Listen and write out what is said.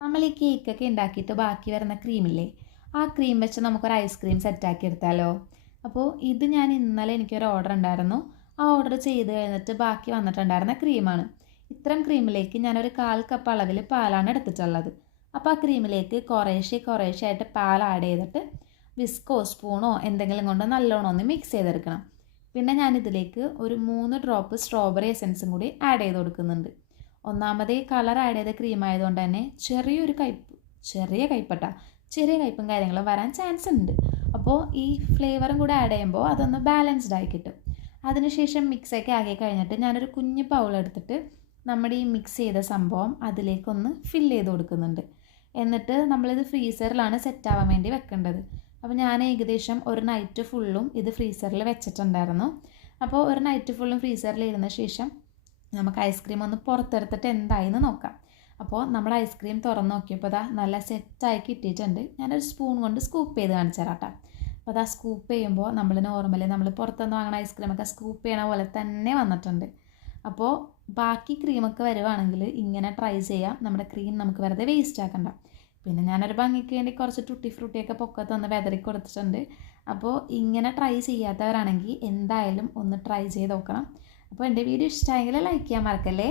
നമ്മൾ ഈ കേക്കൊക്കെ ഉണ്ടാക്കിയിട്ട് ബാക്കി വരുന്ന ക്രീമില്ലേ, ആ ക്രീം വെച്ച് നമുക്കൊരു ഐസ്ക്രീം സെറ്റാക്കി എടുത്താലോ? അപ്പോൾ ഇത് ഞാൻ ഇന്നലെ എനിക്കൊരു ഓർഡർ ഉണ്ടായിരുന്നു. ആ ഓർഡർ ചെയ്ത് കഴിഞ്ഞിട്ട് ബാക്കി വന്നിട്ടുണ്ടായിരുന്ന ക്രീമാണ്. ഇത്തരം ക്രീമിലേക്ക് ഞാനൊരു 1/4 കപ്പ് അളവിൽ പാലാണ് എടുത്തിട്ടുള്ളത്. അപ്പോൾ ആ ക്രീമിലേക്ക് കുറേശ്ശെ ആയിട്ട് പാൽ ആഡ് ചെയ്തിട്ട് വിസ്കോ സ്പൂണോ എന്തെങ്കിലും കൊണ്ട് നല്ലോണം ഒന്ന് മിക്സ് ചെയ്തെടുക്കണം. പിന്നെ ഞാനിതിലേക്ക് ഒരു 3 ഡ്രോപ്പ് സ്ട്രോബെറി എസൻസും കൂടി ആഡ് ചെയ്ത് കൊടുക്കുന്നുണ്ട്. ഒന്നാമതേ കളർ ആഡ് ചെയ്ത ക്രീം ആയതുകൊണ്ട് തന്നെ ചെറിയ കയ്പ്പും കാര്യങ്ങളും വരാൻ ചാൻസ് ഉണ്ട്. അപ്പോൾ ഈ ഫ്ലേവറും കൂടെ ആഡ് ചെയ്യുമ്പോൾ അതൊന്ന് ബാലൻസ്ഡ് ആയി കിട്ടും. അതിനുശേഷം മിക്സൊക്കെ ആക്കി കഴിഞ്ഞിട്ട് ഞാനൊരു കുഞ്ഞ് ബൗൾ എടുത്തിട്ട് നമ്മുടെ ഈ മിക്സ് ചെയ്ത സംഭവം അതിലേക്കൊന്ന് ഫില്ല് ചെയ്ത് കൊടുക്കുന്നുണ്ട്. എന്നിട്ട് നമ്മളിത് ഫ്രീസറിലാണ് സെറ്റ് ആവാൻ വേണ്ടി വെക്കേണ്ടത്. അപ്പോൾ ഞാൻ ഏകദേശം ഒരു നൈറ്റ് ഫുള്ളും ഇത് ഫ്രീസറിൽ വെച്ചിട്ടുണ്ടായിരുന്നു. അപ്പോൾ ഒരു നൈറ്റ് ഫുള്ളും ഫ്രീസറിൽ ഇരുന്ന ശേഷം നമുക്ക് ഐസ്ക്രീം ഒന്ന് പുറത്തെടുത്തിട്ട് എന്തായെന്ന് നോക്കാം. അപ്പോൾ നമ്മൾ ഐസ്ക്രീം തുറന്ന് നോക്കിയപ്പോൾ അതാ നല്ല സെറ്റായി കിട്ടിയിട്ടുണ്ട്. ഞാനൊരു സ്പൂൺ കൊണ്ട് സ്കൂപ്പ് ചെയ്ത് കാണിച്ചു തരാം കേട്ടോ. അപ്പോൾ അതാ സ്കൂപ്പ് ചെയ്യുമ്പോൾ നമ്മൾ പുറത്തുനിന്ന് വാങ്ങുന്ന ഐസ്ക്രീമൊക്കെ സ്കൂപ്പ് ചെയ്യണ പോലെ തന്നെ വന്നിട്ടുണ്ട്. അപ്പോൾ ബാക്കി ക്രീമൊക്കെ വരുവാണെങ്കിൽ ഇങ്ങനെ ട്രൈ ചെയ്യാം. നമ്മുടെ ക്രീം നമുക്ക് വെറുതെ വേസ്റ്റ് ആക്കണ്ട. പിന്നെ ഞാനൊരു ഭംഗിക്ക് വേണ്ടി കുറച്ച് ടൂട്ടി ഫ്രൂട്ടിയൊക്കെ പൊക്കത്ത് ഒന്ന് വെതറി കൊടുത്തിട്ടുണ്ട്. അപ്പോൾ ഇങ്ങനെ ട്രൈ ചെയ്യാത്തവരാണെങ്കിൽ എന്തായാലും ഒന്ന് ട്രൈ ചെയ്ത് നോക്കണം. അപ്പോൾ എൻ്റെ വീഡിയോ ഇഷ്ടമായെങ്കിൽ ലൈക്ക് ചെയ്യാൻ മറക്കല്ലേ.